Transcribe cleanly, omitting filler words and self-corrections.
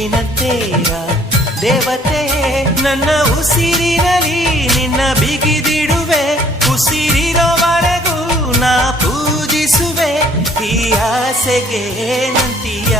ಮುತ್ತಿನ ತೇರ ದೇವತೆ ನನ್ನ ಉಸಿರಿನಲ್ಲಿ ನಿನ್ನ ಬಿಗಿದಿಡುವೆ ಉಸಿರಿರೋವರೆಗೂ ನಾ ಪೂಜಿಸುವೆ ಈ ಆಸೆಗೆ ನಂತಿಯ